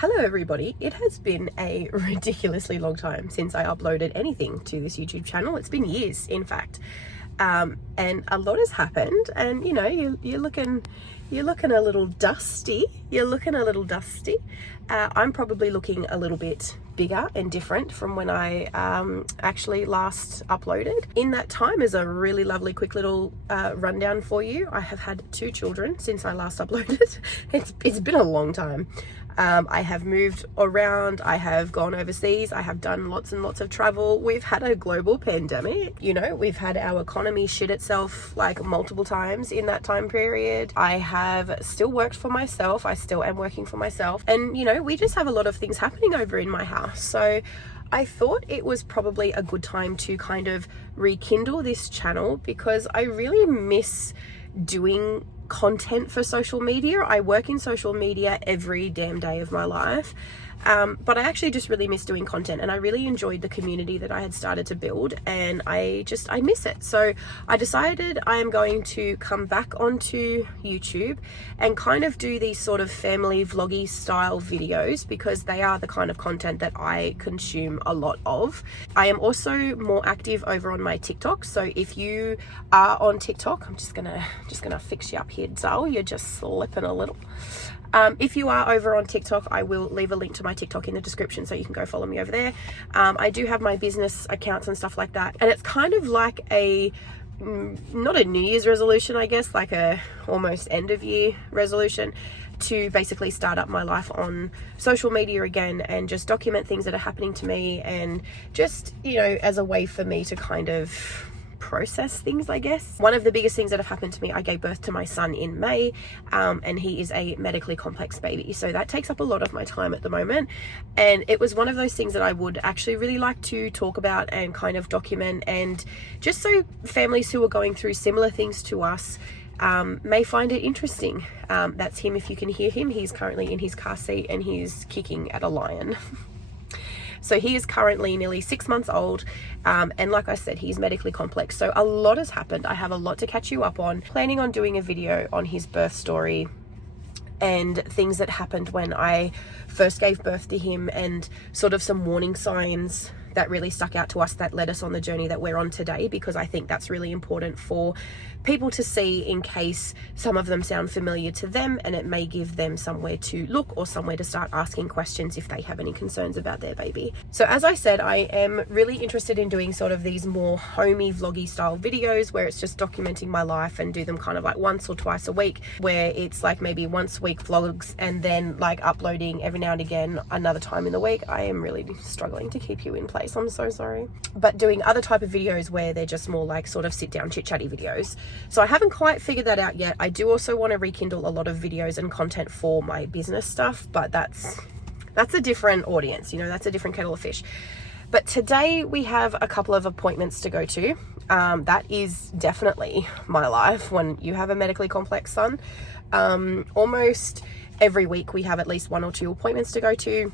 Hello everybody, it has been a ridiculously long time since I uploaded anything to this YouTube channel. It's been years, in fact, and a lot has happened, and you know, you're looking a little dusty. I'm probably looking a little bit bigger and different from when I actually last uploaded. In that time, as a really lovely quick little rundown for you, I have had 2 children since I last uploaded. It's been a long time. I have moved around, I have gone overseas, I have done lots and lots of travel. We've had a global pandemic, you know, we've had our economy shit itself like multiple times in that time period. I have still worked for myself, I still am working for myself, and you know, we just have a lot of things happening over in my house. So I thought it was probably a good time to kind of rekindle this channel because I really miss doing content for social media. I work in social media every damn day of my life, but I actually just really miss doing content, and I really enjoyed the community that I had started to build, and I miss it. So I decided I am going to come back onto YouTube and kind of do these sort of family vloggy style videos because they are the kind of content that I consume a lot of. I am also more active over on my TikTok, so if you are on TikTok, I'm just gonna fix you up here, Zal, you're just slipping a little. If you are over on TikTok, I will leave a link to my TikTok in the description so you can go follow me over there. I do have my business accounts and stuff like that, and it's kind of like a not a New Year's resolution, I guess, like a almost end of year resolution to basically start up my life on social media again and just document things that are happening to me, and just, you know, as a way for me to kind of process things, I guess. One of the biggest things that have happened to me, I gave birth to my son in May, and he is a medically complex baby, so that takes up a lot of my time at the moment, and it was one of those things that I would actually really like to talk about and kind of document, and just so families who are going through similar things to us may find it interesting. That's him. If you can hear him, he's currently in his car seat and he's kicking at a lion. So he is currently nearly 6 months old, and like I said, he's medically complex, so a lot has happened. I have a lot to catch you up on. Planning on doing a video on his birth story and things that happened when I first gave birth to him, and sort of some warning signs that really stuck out to us that led us on the journey that we're on today, because I think that's really important for people to see in case some of them sound familiar to them, and it may give them somewhere to look or somewhere to start asking questions if they have any concerns about their baby. So as I said, I am really interested in doing sort of these more homey vloggy style videos where it's just documenting my life, and do them kind of like once or twice a week, where it's like maybe once a week vlogs and then like uploading every now and again another time in the week. I am really struggling to keep you in place, I'm so sorry. But doing other type of videos where they're just more like sort of sit down chit chatty videos. So I haven't quite figured that out yet. I do also want to rekindle a lot of videos and content for my business stuff, but that's a different audience, you know, that's a different kettle of fish. But today we have a couple of appointments to go to. That is definitely my life when you have a medically complex son. Almost every week we have at least 1 or 2 appointments to go to.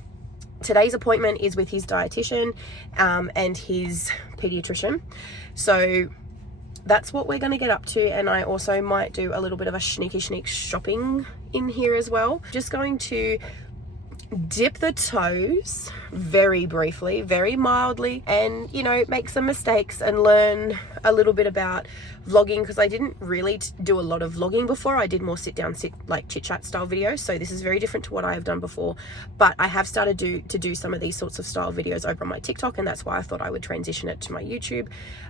Today's appointment is with his dietitian and his pediatrician. So that's what we're going to get up to, and I also might do a little bit of a sneak shopping in here as well. Just going to dip the toes very briefly, very mildly, and you know, make some mistakes and learn a little bit about vlogging, because I didn't really do a lot of vlogging before. I did more sit like chit chat style videos, so this is very different to what I have done before, but I have started to do some of these sorts of style videos over on my TikTok, and that's why I thought I would transition it to my YouTube.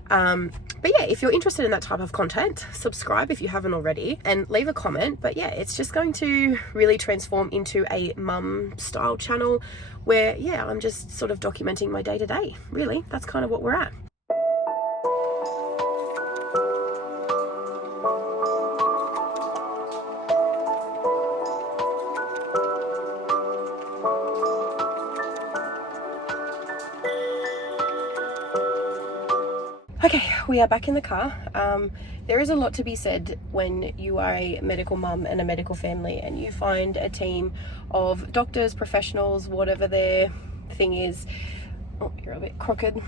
But yeah, if you're interested in that type of content, subscribe if you haven't already, and leave a comment. But yeah, it's just going to really transform into a mum style channel where, yeah, I'm just sort of documenting my day to day. Really, that's kind of what we're at. Okay, we are back in the car. There is a lot to be said when you are a medical mum and a medical family, and you find a team of doctors, professionals, whatever their thing is. Oh, you're a bit crooked.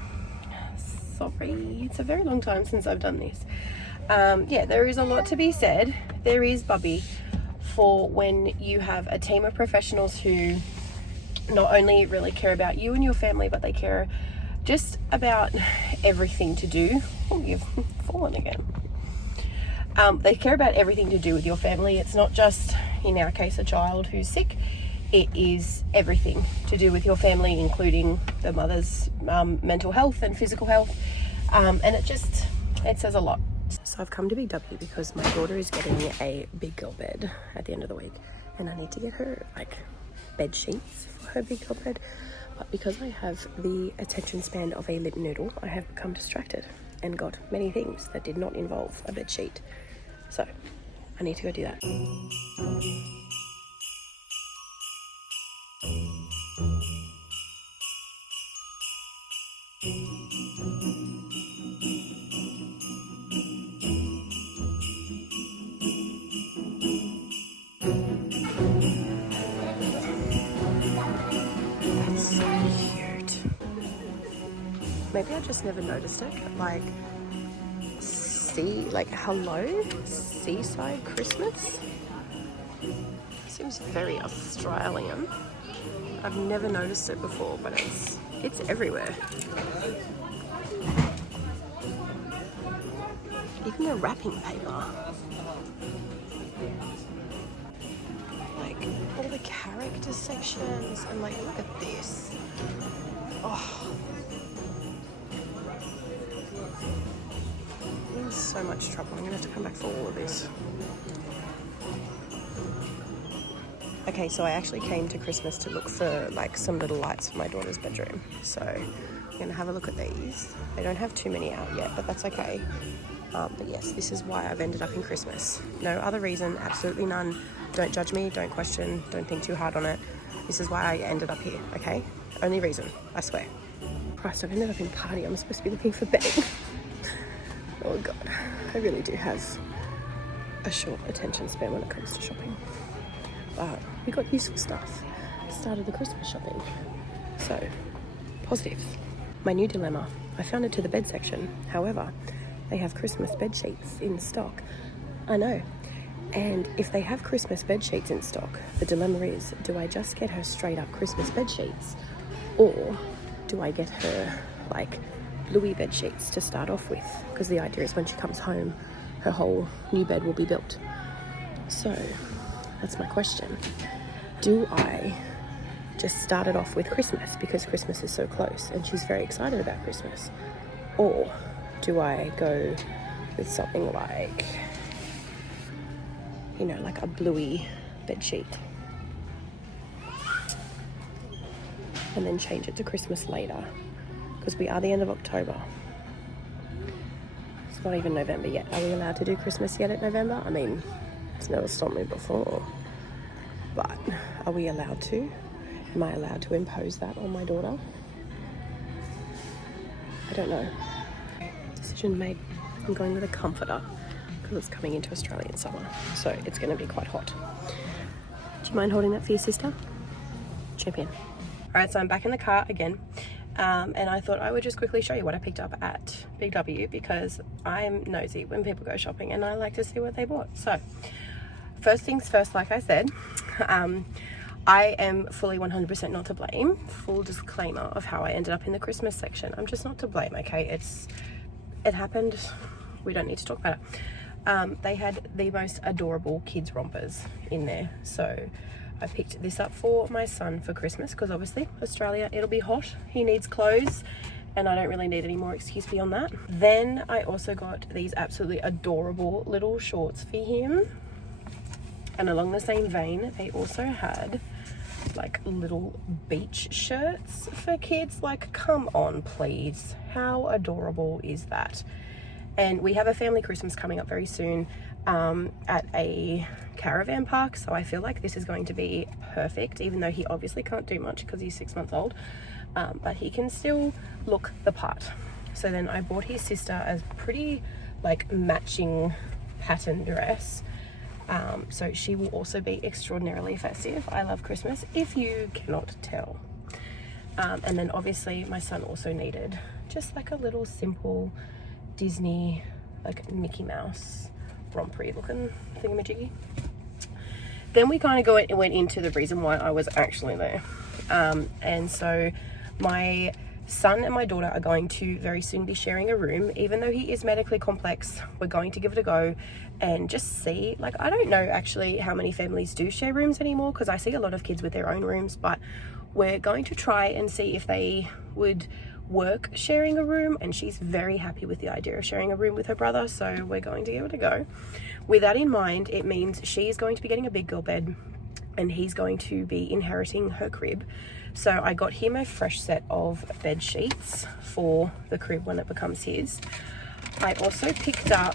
Sorry, it's a very long time since I've done this. Yeah, there is a lot to be said. There is, Bubby, for when you have a team of professionals who not only really care about you and your family, but they care just about everything to do. Oh, you've fallen again. They care about everything to do with your family. It's not just, in our case, a child who's sick. It is everything to do with your family, including the mother's mental health and physical health. And it says a lot. So I've come to Big W because my daughter is getting a big girl bed at the end of the week, and I need to get her like bed sheets for her big girl bed. But because I have the attention span of a lip noodle, I have become distracted and got many things that did not involve a bed sheet. So I need to go do that. That's so cute. Maybe I just never noticed it. Like, hello, seaside Christmas. Seems very Australian. I've never noticed it before, but it's everywhere. Even the wrapping paper. Like all the character sections, and like look at this. Oh. I'm in so much trouble. I'm gonna have to come back for all of this. Okay, so I actually came to Christmas to look for like some little lights for my daughter's bedroom. So I'm gonna have a look at these. They don't have too many out yet, but that's okay. But yes, this is why I've ended up in Christmas. No other reason, absolutely none. Don't judge me, don't question, don't think too hard on it. This is why I ended up here, okay? Only reason, I swear. Christ, I've ended up in party. I'm supposed to be looking for bedding. Oh God, I really do have a short attention span when it comes to shopping. But we got useful stuff. Started the Christmas shopping. So, positives. My new dilemma, I found it to the bed section. However, they have Christmas bed sheets in stock. I know. And if they have Christmas bed sheets in stock, the dilemma is, do I just get her straight up Christmas bed sheets? Or do I get her like bluey bed sheets to start off with? Because the idea is when she comes home, her whole new bed will be built. So that's my question. Do I just start it off with Christmas because Christmas is so close and she's very excited about Christmas? Or do I go with something like, you know, like a bluey bed sheet and then change it to Christmas later? Because we are the end of October. It's not even November yet. Are we allowed to do Christmas yet at November? I mean, it's never stopped me before. But are we allowed to? Am I allowed to impose that on my daughter? I don't know. Decision made. I'm going with a comforter because it's coming into Australian summer. So it's going to be quite hot. Do you mind holding that for your sister? Champion. All right, so I'm back in the car again. And I thought I would just quickly show you what I picked up at Big W because I'm nosy when people go shopping and I like to see what they bought. So first things first, like I said, I am fully 100% not to blame. Full disclaimer of how I ended up in the Christmas section. I'm just not to blame, okay? It happened. We don't need to talk about it. They had the most adorable kids rompers in there. So I picked this up for my son for Christmas because obviously Australia, it'll be hot. He needs clothes and I don't really need any more excuse beyond that. Then I also got these absolutely adorable little shorts for him. And along the same vein, they also had like little beach shirts for kids. Like, come on, please. How adorable is that? And we have a family Christmas coming up very soon at a caravan park. So I feel like this is going to be perfect, even though he obviously can't do much because he's 6 months old. But he can still look the part. So then I bought his sister a pretty like matching pattern dress. So she will also be extraordinarily festive. I love Christmas, if you cannot tell. And then obviously my son also needed just like a little simple Disney, like Mickey Mouse rompery looking thingamajiggy. Then we kind of went into the reason why I was actually there. And so my son and my daughter are going to very soon be sharing a room. Even though he is medically complex, we're going to give it a go and just see. Like, I don't know actually how many families do share rooms anymore, because I see a lot of kids with their own rooms, but we're going to try and see if they would work sharing a room. And she's very happy with the idea of sharing a room with her brother, so we're going to give it a go. With that in mind, it means she's going to be getting a big girl bed and he's going to be inheriting her crib. So I got him a fresh set of bed sheets for the crib when it becomes his. I also picked up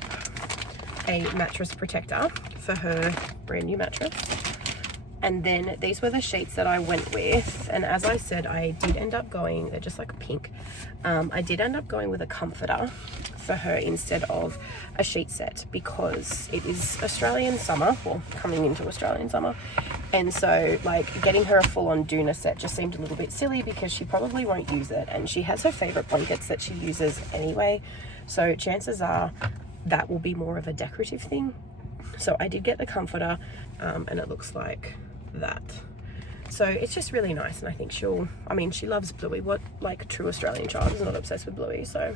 a mattress protector for her brand new mattress. And then these were the sheets that I went with. And as I said, I did end up going, they're just like pink. I did end up going with a comforter for her instead of a sheet set, because it is Australian summer, well, coming into Australian summer. And so like getting her a full-on doona set just seemed a little bit silly, because she probably won't use it. And she has her favorite blankets that she uses anyway. So chances are that will be more of a decorative thing. So I did get the comforter, and it looks like that. So it's just really nice, and I think she loves Bluey. What like true Australian child is not obsessed with Bluey? So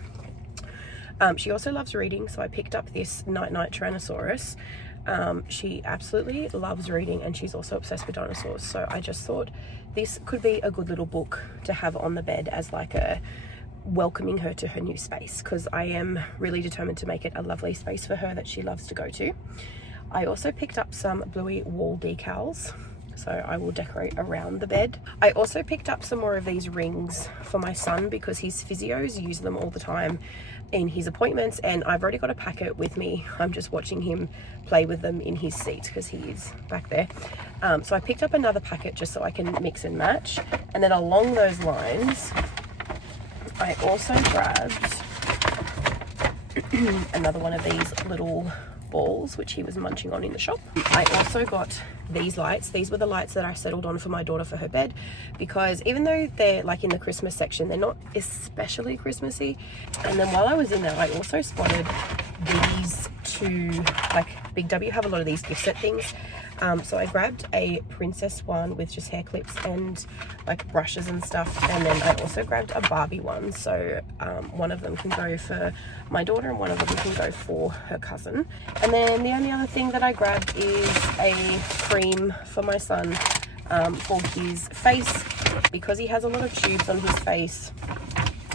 she also loves reading, so I picked up this Night Night Tyrannosaurus. She absolutely loves reading, and she's also obsessed with dinosaurs, so I just thought this could be a good little book to have on the bed as like a welcoming her to her new space, because I am really determined to make it a lovely space for her that she loves to go to. I also picked up some Bluey wall decals, so I will decorate around the bed. I also picked up some more of these rings for my son, because his physios use them all the time in his appointments, and I've already got a packet with me. I'm just watching him play with them in his seat because he is back there. So I picked up another packet just so I can mix and match. And then along those lines, I also grabbed another one of these little balls which he was munching on in the shop. I also got these lights. These were the lights that I settled on for my daughter for her bed, because even though they're like in the Christmas section, they're not especially Christmassy. And then while I was in there, I also spotted these two, like Big W have a lot of these gift set things. So I grabbed a princess one with just hair clips and like brushes and stuff, and then I also grabbed a Barbie one. So one of them can go for my daughter and one of them can go for her cousin. And then the only other thing that I grabbed is a cream for my son for his face, because he has a lot of tubes on his face.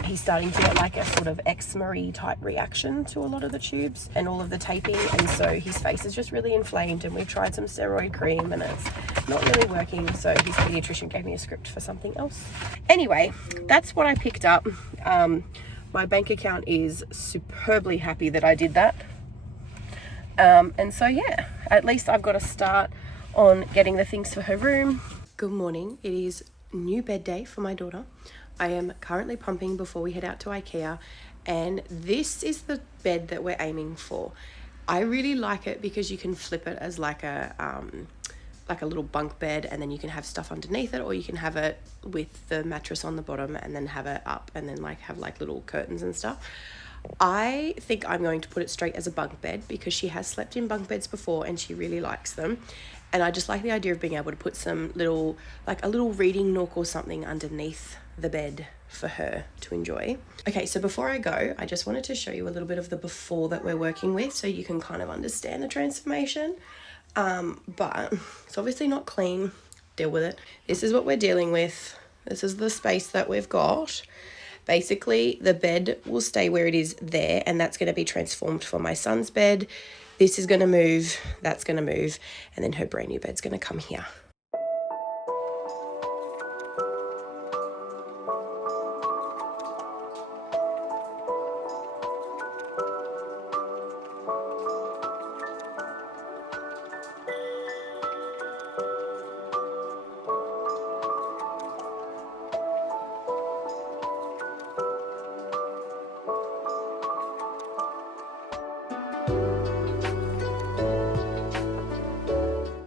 He's starting to get like a sort of eczema type reaction to a lot of the tubes and all of the taping, and so his face is just really inflamed, and we've tried some steroid cream and it's not really working, so his pediatrician gave me a script for something else. Anyway, that's what I picked up. My bank account is superbly happy that I did that, and so yeah, at least I've got a start on getting the things for her room. Good morning. It is new bed day for my daughter. I am currently pumping before we head out to IKEA, and this is the bed that we're aiming for. I really like it because you can flip it as like a little bunk bed, and then you can have stuff underneath it, or you can have it with the mattress on the bottom and then have it up and then like have like little curtains and stuff. I think I'm going to put it straight as a bunk bed because she has slept in bunk beds before and she really likes them. And I just like the idea of being able to put some little, like a little reading nook or something underneath the bed for her to enjoy. Okay, so before I go, I just wanted to show you a little bit of the before that we're working with so you can kind of understand the transformation. But it's obviously not clean. Deal with it. This is what we're dealing with. This is the space that we've got. Basically, the bed will stay where it is there, and that's going to be transformed for my son's bed. This is going to move, that's going to move, and then her brand new bed's going to come here.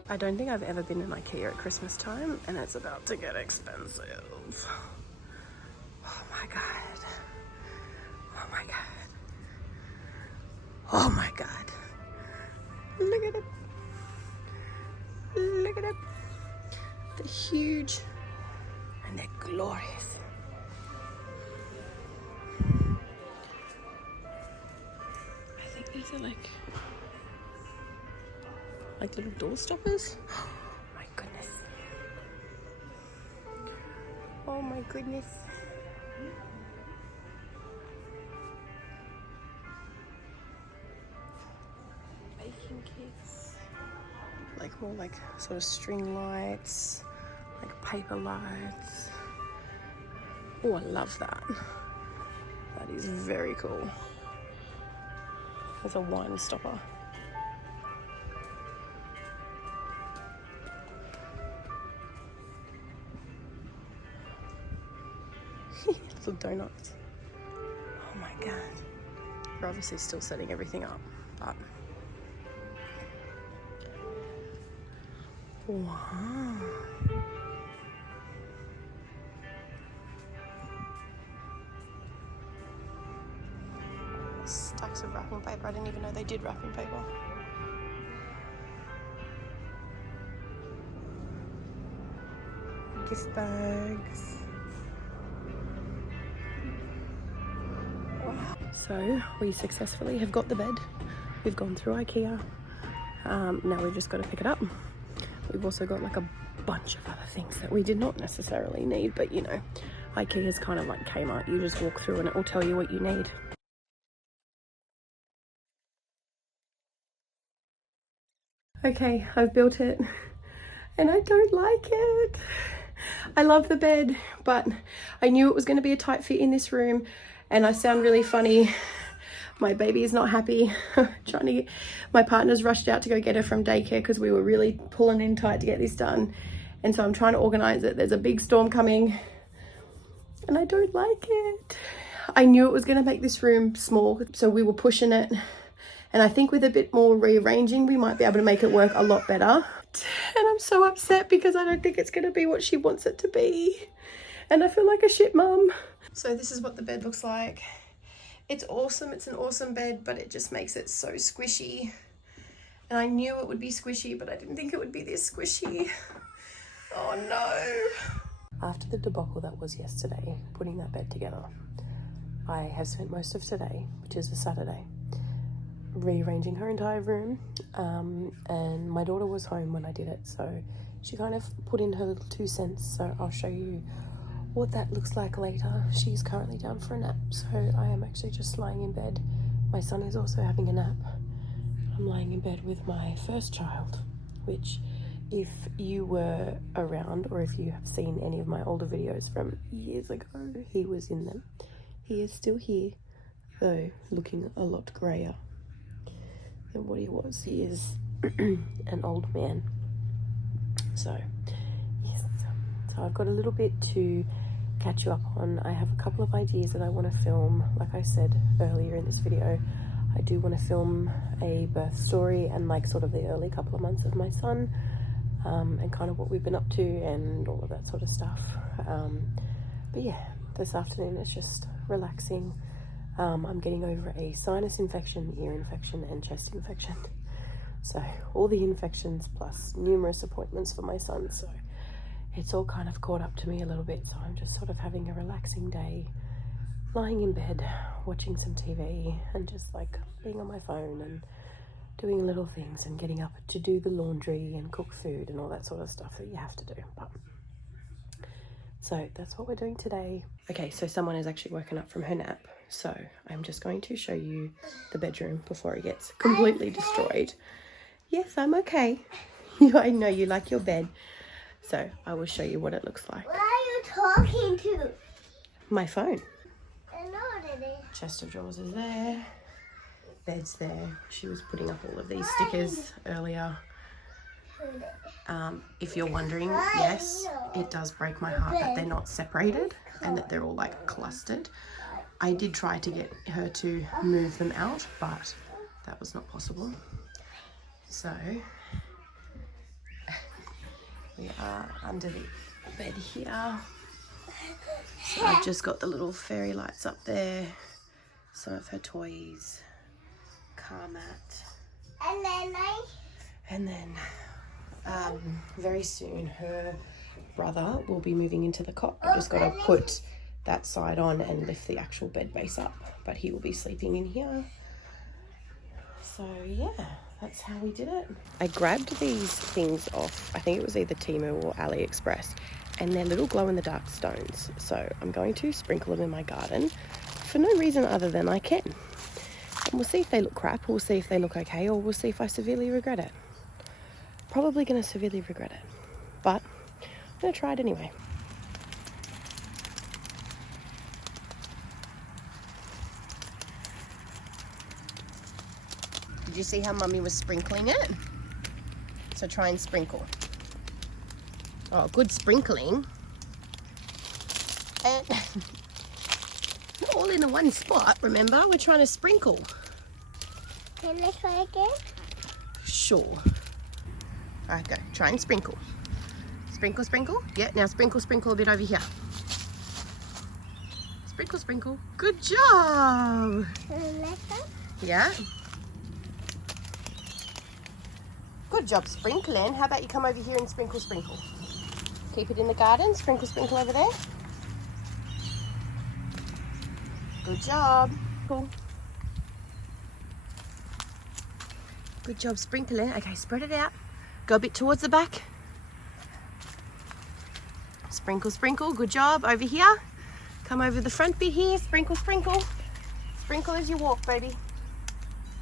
I don't think I've ever been in IKEA at Christmas time, and it's about to get expensive. Oh my god. Oh my god. Oh my god. Look at it. Look at it. The huge and they're glorious. I think these are like little door stoppers. Oh my goodness. Oh my goodness. Baking kits. Like more like sort of string lights, like paper lights. Oh, I love that. That is very cool. There's a wine stopper. Little donuts. Oh my god. We're obviously still setting everything up, but wow. Stacks of wrapping paper. I didn't even know they did wrapping paper. Gift bags. Wow. So we successfully have got the bed. We've gone through IKEA. Now we've just got to pick it up. We've also got like a bunch of other things that we did not necessarily need, but you know, IKEA is kind of like Kmart. You just walk through and it will tell you what you need. Okay, I've built it and I don't like it. I love the bed, but I knew it was going to be a tight fit in this room, and I sound really funny. My baby is not happy. My partner's rushed out to go get her from daycare because we were really pulling in tight to get this done. And so I'm trying to organize it. There's a big storm coming and I don't like it. I knew it was going to make this room small, so we were pushing it. And I think with a bit more rearranging, we might be able to make it work a lot better. And I'm so upset because I don't think it's going to be what she wants it to be. And I feel like a shit mum. So this is what the bed looks like. It's awesome. It's an awesome bed, but it just makes it so squishy. And I knew it would be squishy, but I didn't think it would be this squishy. Oh no. After the debacle that was yesterday, putting that bed together, I have spent most of today, which is a Saturday, rearranging her entire room. And my daughter was home when I did it, so she kind of put in her little 2 cents. So I'll show you what that looks like later. She's currently down for a nap, so I am actually just lying in bed. My son is also having a nap. I'm lying in bed with my first child, which, if you were around or if you have seen any of my older videos from years ago, he was in them. He is still here, though looking a lot grayer than what he was. He is an old man. So yes, so I've got a little bit to catch you up on. I have a couple of ideas that I want to film. Like I said earlier in this video, I do want to film a birth story and like sort of the early couple of months of my son, and kind of what we've been up to and all of that sort of stuff. But yeah, this afternoon it's just relaxing. I'm getting over a sinus infection, ear infection and chest infection. So all the infections plus numerous appointments for my son. So it's all kind of caught up to me a little bit. So I'm just sort of having a relaxing day, lying in bed, watching some TV and just like being on my phone and doing little things and getting up to do the laundry and cook food and all that sort of stuff that you have to do. But so that's what we're doing today. Okay, so someone is actually woken up from her nap. So I'm just going to show you the bedroom before it gets completely destroyed. Yes, I'm okay. I know you like your bed. So I will show you what it looks like. What are you talking to? My phone. I know what it is. Chest of drawers is there. Bed's there. She was putting up all of these stickers earlier. If you're wondering, yes, it does break my heart that they're not separated and that they're all like clustered. I did try to get her to move them out, but that was not possible. So we are under the bed here. So I've just got the little fairy lights up there, some of her toys, car mat, and then very soon her brother will be moving into the cot. I've just got to put that side on and lift the actual bed base up, but he will be sleeping in here. So yeah, that's how we did it. I grabbed these things off, I think it was either Temu or AliExpress, and they're little glow-in-the-dark stones. So I'm going to sprinkle them in my garden for no reason other than I can. And we'll see if they look crap, we'll see if they look okay, or we'll see if I severely regret it. Probably going to severely regret it, but I'm going to try it anyway. Did you see how Mummy was sprinkling it? So try and sprinkle. Oh, good sprinkling. And not all in the one spot, remember? We're trying to sprinkle. Can I try again? Sure. All right, go. Try and sprinkle. Sprinkle, sprinkle. Yeah, now sprinkle, sprinkle a bit over here. Sprinkle, sprinkle. Good job. Yeah. Good job sprinkling. How about you come over here and sprinkle, sprinkle. Keep it in the garden. Sprinkle, sprinkle over there. Good job. Cool. Good job sprinkling. Okay, spread it out. Go a bit towards the back. Sprinkle, sprinkle. Good job. Over here. Come over the front bit here. Sprinkle, sprinkle. Sprinkle as you walk, baby.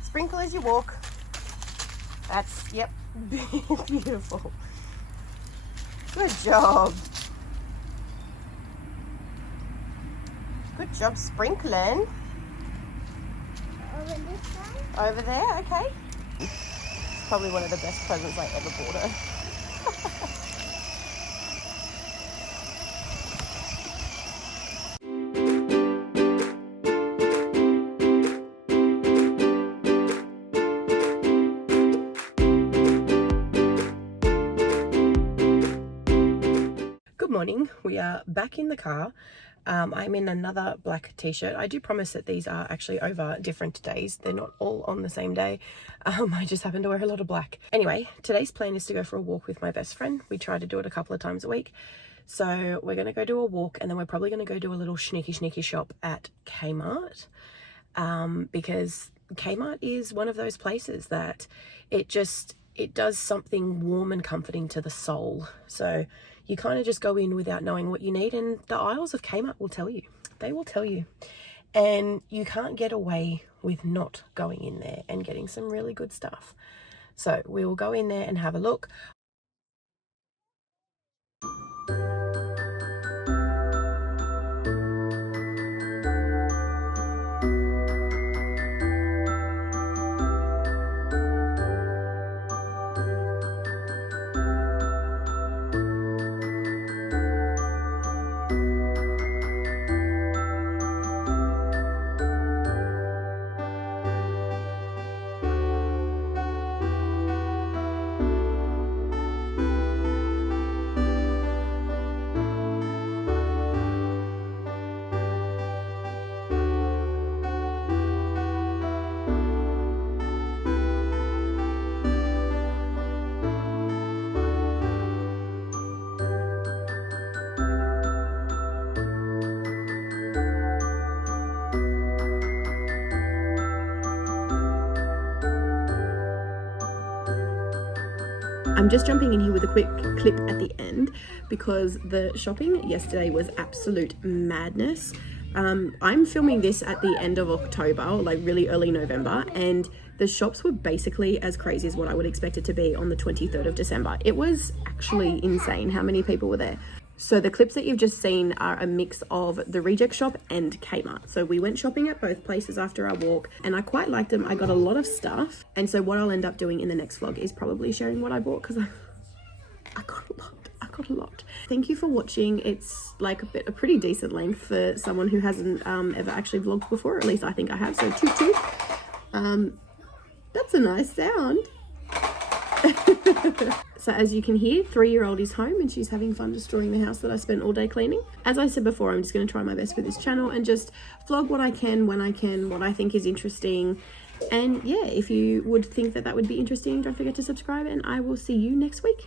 Sprinkle as you walk. That's, yep. Beautiful. Good job. Good job sprinkling. Over this side? Over there, okay. It's probably one of the best presents I ever bought her. Good morning, we are back in the car. I'm in another black t-shirt. I do promise that these are actually over different days. They're not all on the same day. I just happen to wear a lot of black. Anyway, today's plan is to go for a walk with my best friend. We try to do it a couple of times a week. So we're going to go do a walk, and then we're probably going to go do a little sneaky shop at Kmart. Because Kmart is one of those places that it does something warm and comforting to the soul. So you kind of just go in without knowing what you need, and the aisles of Kmart will tell you. They will tell you. And you can't get away with not going in there and getting some really good stuff. So we will go in there and have a look. I'm just jumping in here with a quick clip at the end because the shopping yesterday was absolute madness. I'm filming this at the end of October, like really early November, and the shops were basically as crazy as what I would expect it to be on the 23rd of December. It was actually insane how many people were there. So the clips that you've just seen are a mix of the Reject Shop and Kmart. So we went shopping at both places after our walk, and I quite liked them. I got a lot of stuff. And so what I'll end up doing in the next vlog is probably sharing what I bought, because I got a lot. I got a lot. Thank you for watching. It's like a pretty decent length for someone who hasn't ever actually vlogged before. At least I think I have. So toot toot. That's a nice sound. So as you can hear, 3-year-old is home and she's having fun destroying the house that I spent all day cleaning. As I said before, I'm just going to try my best with this channel and just vlog what I can, when I can, what I think is interesting. And yeah, if you would think that that would be interesting, don't forget to subscribe, and I will see you next week.